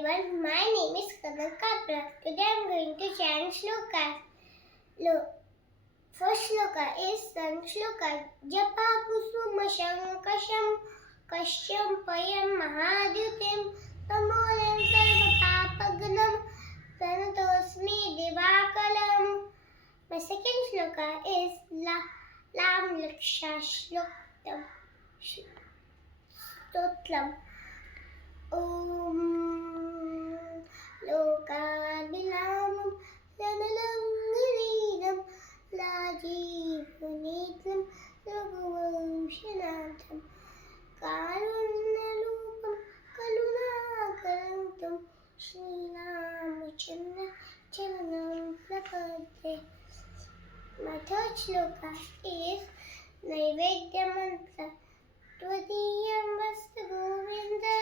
everyone, my name is Kamal Kapra. Today I am going to chant shlokas. First shloka is Sun Shloka. Japa kusuma shankasham kashyam payam mahadyutim tamolam sarvapapagnam sanatosmi divakalam. My second shloka is Lam Laksha Stotlam. Om Lokabilamam Lanalangarinam Lajivunetam Raghuvanshanatham Karunnalupam Kalunakarantam Srinamachandra Charanam Prapade. My third shloka is Naivedya Mantra. Twadiyam Vasta Govinda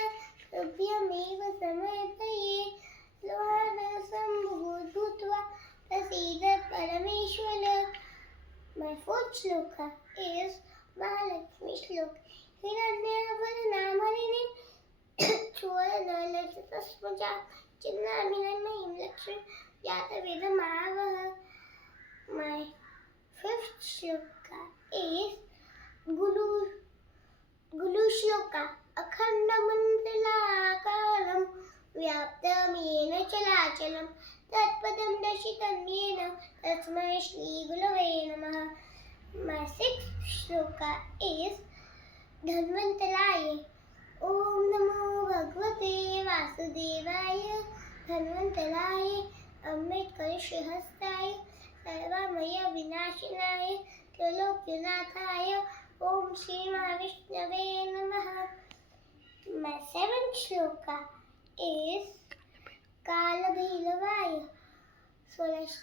Rubhyameva Samarpaye Lohanasam Bhutva Tasida Parameshwara. My fourth shloka is Mahalakshmi Shloka. Hiranyavaranamarine Choranalatasasmaja Chinnabhinamahim Lakshmi Yataveda Mahavaha. My fifth shloka is Gulu Shloka. Akhandamandalakaram Vyaptam Yena Chalachalam Tatpadam Dashitam Yena Tasmai Shri Gulave Namaha. My sixth shloka is Dhanvantalaye. Om Namo Bhagavate Vasudevaya Dhanvantalaye Ambedkar Shrihastaye Sarvamaya Vinashinaye Trilokyanathaya Om Shri Mahavishnave Namaha. My seventh shloka is Kalabhilavaya. So let's